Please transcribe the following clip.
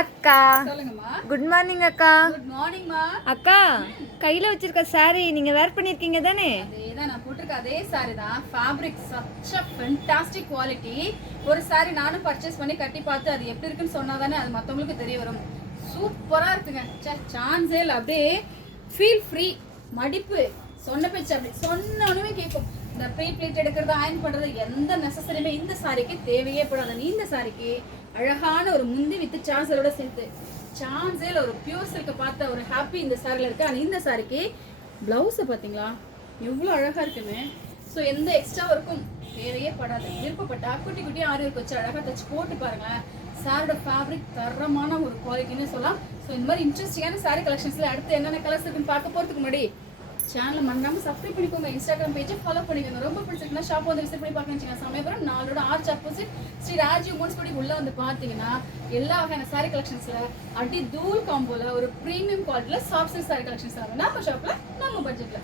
அக்கா சொல்லுங்கம்மா. Good morning அக்கா. குட் மார்னிங்மா. அக்கா கையில வச்சிருக்க சாரி நீங்க வேர் பண்ணிருக்கீங்க தானே? அதேதான் நான் போட்டிருக்க அதே சாரி தான். Fabric such a fantastic quality. ஒரு சாரி நானும் பர்ச்சேஸ் பண்ணி கட்டி பார்த்து அது எப்படி இருக்குன்னு சொன்னாதானே அது மற்றவங்களுக்கு தெரிய வரும். சூப்பரா இருக்குங்க. சான்ஸே இல்லை. அப்படியே ஃபீல் ஃப்ரீ. மடிப்பு சொன்ன பேச்சு அப்படி சொன்னவனுமே கேட்கும். இந்த ப்ரீ ப்ளீட் எடுக்கிறது அயன் பண்றது எந்த நெசசரியுமே இந்த சாரிக்கு தேவையே படாது. இந்த சாரிக்கு அழகான ஒரு முந்தி வித்து சான்ஸரோட சேர்த்து சான்ஸேல ஒரு பியூர் சில்க் பார்த்த ஒரு ஹாப்பி இந்த சாரியில் இருக்கு. ஆனால் இந்த சாரிக்கு பிளவுஸை பார்த்தீங்களா எவ்வளோ அழகா இருக்குன்னு. ஸோ எந்த எக்ஸ்ட்ரா ஒர்க்கும் தேவையே படாது. விருப்பப்பட்டா குட்டி குட்டி ஆரி ஒர்க் வச்சு அழகாக தச்சு போட்டு பாருங்களேன். சாரோட ஃபேப்ரிக் தரமான ஒரு குவாலிட்டின்னு சொல்லலாம். ஸோ இந்த மாதிரி இன்ட்ரெஸ்டிங்கான சாரி கலெக்ஷன்ஸில் அடுத்து என்னென்ன கலர்ஸ் இருக்குன்னு பார்க்க போகிறதுக்கு முன்னாடி சேனலை மறக்காம சப்ஸ்கிரைப் பண்ணிக்கோங்க. இன்ஸ்டாகிராம் பேஜை ஃபாலோ பண்ணிக்கோங்க. ரொம்ப பிடிச்சிருக்குன்னா ஷாப் வந்து விசிட் பண்ணி பார்க்கணும். Samayapuram 4 arch opposite Sri Rajiv Moons படி உள்ள வந்து பார்த்தீங்கன்னா எல்லா வகையான சாரி கலெக்ஷன்ஸ்ல அடி தூள் காம்போல ஒரு ப்ரீமியம் குவாலிட்டியில் சாஃப்ட் சில்க் சாரி கலெக்ஷன்ஸ் ஆகும் நம்ம ஷாப்ல நம்ம பட்ஜெட்ல.